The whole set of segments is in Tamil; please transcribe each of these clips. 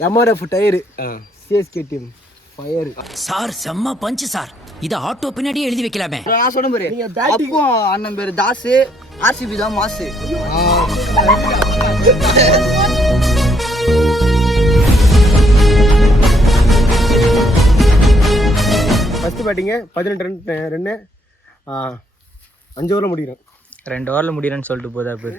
MRF tyre CSK team fire sir செம்ம பஞ்ச் சார். இத ஆட்டோ பின்னாடியே எழுதி வைக்கலாமே. நான் சொன்ன பாரு, நீங்க பேட்டிங் அப்போ அண்ணன் பேரு தாஸ், ஆர்சிபி தான் மாசு. ஃபர்ஸ்ட் பேட்டிங்கு 18 ரன்னு 5 ஓவரில் முடிக்கிறேன். 2 ஓவரில் முடிகிறேன்னு சொல்லிட்டு போதா பேர்.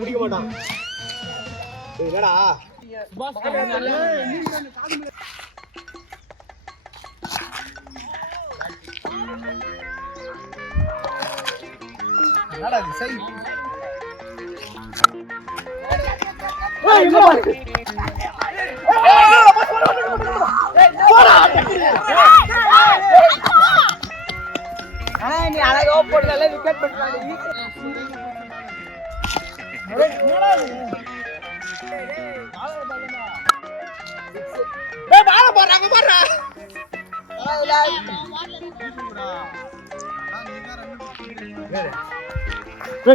பிடிக்க மாட்டான். என்னடா நீ அழகா போடல விக்கெட் பண்ணலாம்.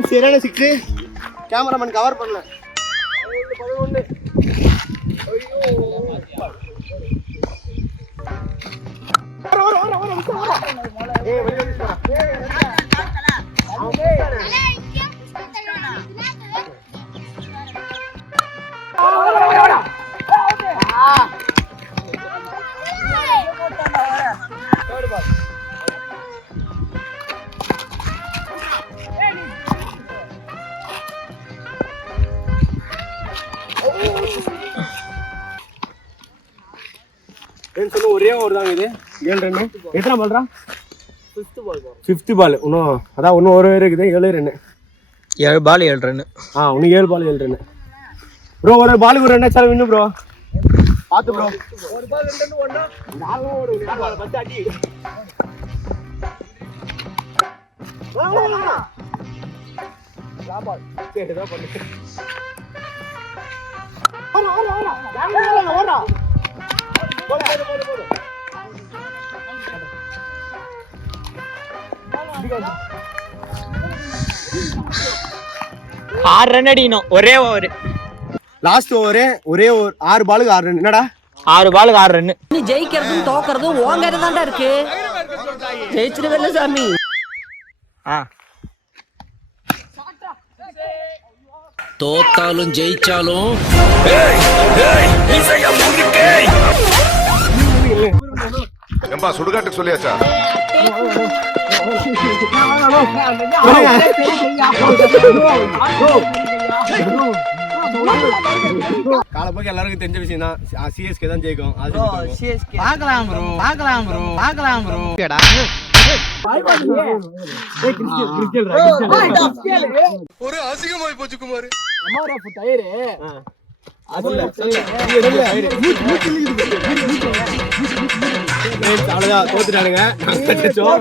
சரியான 6 கேமராமேன் கவர் பண்ணல. ஒரே ஓவர் தாங்க இது. 7 ரன்னு. எத்தனை பால்ரா? 5th பால். இன்னும் அதான் இன்னும் ஒரு இருக்குது. 7 ரன்னு. 7 பால் 7 ரன்னு. இன்னும் 7 பால் 7 ரன்னு. ப்ரோ ஒரு பாலுக்கு ஒரு ரன் சார் இன்னும் ப்ரோ பார்த்து ப்ரோ. ஒரு பால் 2 ரன் ஓடனா நானும் ஒரு பால் பத்து அடி. பால் சரி தான் பண்ணு. ஓடா போடு. 6 ரன் அடிக்கணும் ஒரே ஓவர். லாஸ்ட் ஓவர் ஒரே ஓவர் 6 பாலுக்கு 6 ரன். என்னடா 6 பாலுக்கு 6 ரன். நீ ஜெயிக்கிறதும் தோக்கறதும் உன் கையில தான்டா இருக்கு. ஜெயிச்சிடுவல்ல சாமி. தோத்தாலும் ஜெயிச்சாலும் ஏம்பா சுடுகாட்டுக்கு சொல்லியாச்சா? காலப்போக்கு எல்லாருக்கும் தெரிஞ்ச விஷயம் தான். சிஎஸ்கே தான் ஜெயிக்கும். பார்க்கலாம் ப்ரோ. ஒரு அசிங்கமாய் போச்சு குமார். MRF டயர்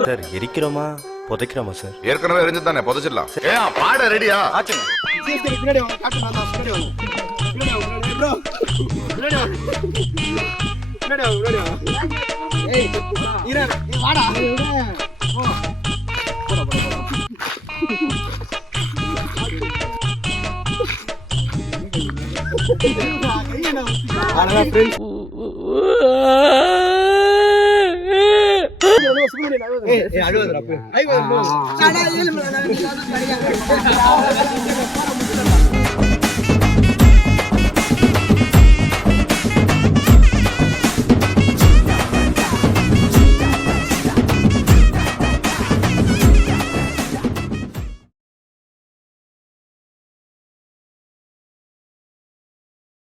சார் எரிக்கிறோமா புதைக்கிறோமா சார்? ஏற்கனவே எரிஞ்சு தானே புதைச்சிடலாம். பாட ரெடியா? அழகா ஃப்ரெண்ட்ஸ் அழுவதுடா போய். கடை ஏழு மணி நேரம்